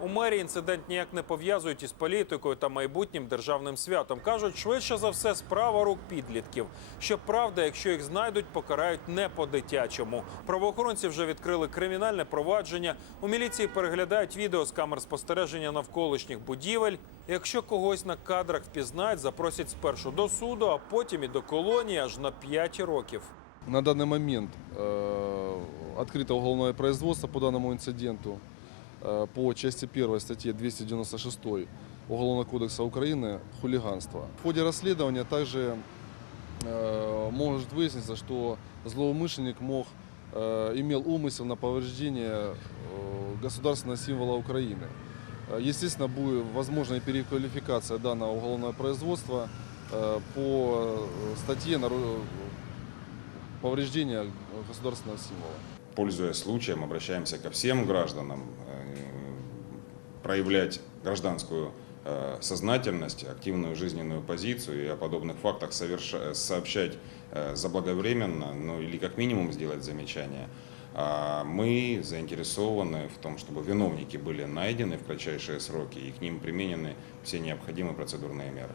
У мерії інцидент ніяк не пов'язують із політикою та майбутнім державним святом. кажуть, швидше за все справа рук підлітків. Щоправда, якщо їх знайдуть, покарають не по-дитячому. Правоохоронці вже відкрили кримінальне провадження. У міліції переглядають відео з камер спостереження навколишніх будівель. Якщо когось на кадрах впізнають, запросять спершу до суду, а потім і до колонії аж на 5 років. На данный момент э, открыто уголовное производство по данному инциденту э, По части 1 статье 296 Уголовного кодекса Украины «Хулиганство». В ходе расследования также э, может выясниться, что злоумышленник мог, э, имел умысел на повреждение э, государственного символа Украины. Естественно, будет возможна и переквалификация данного уголовного производства по статье повреждения государственного символа. Пользуясь случаем, обращаемся ко всем гражданам проявлять гражданскую э, сознательность, активную жизненную позицию и о подобных фактах соверша- сообщать э, заблаговременно, ну или как минимум сделать замечание. А мы заинтересованы в том, чтобы виновники были найдены в кратчайшие сроки и к ним применены все необходимые процедурные меры.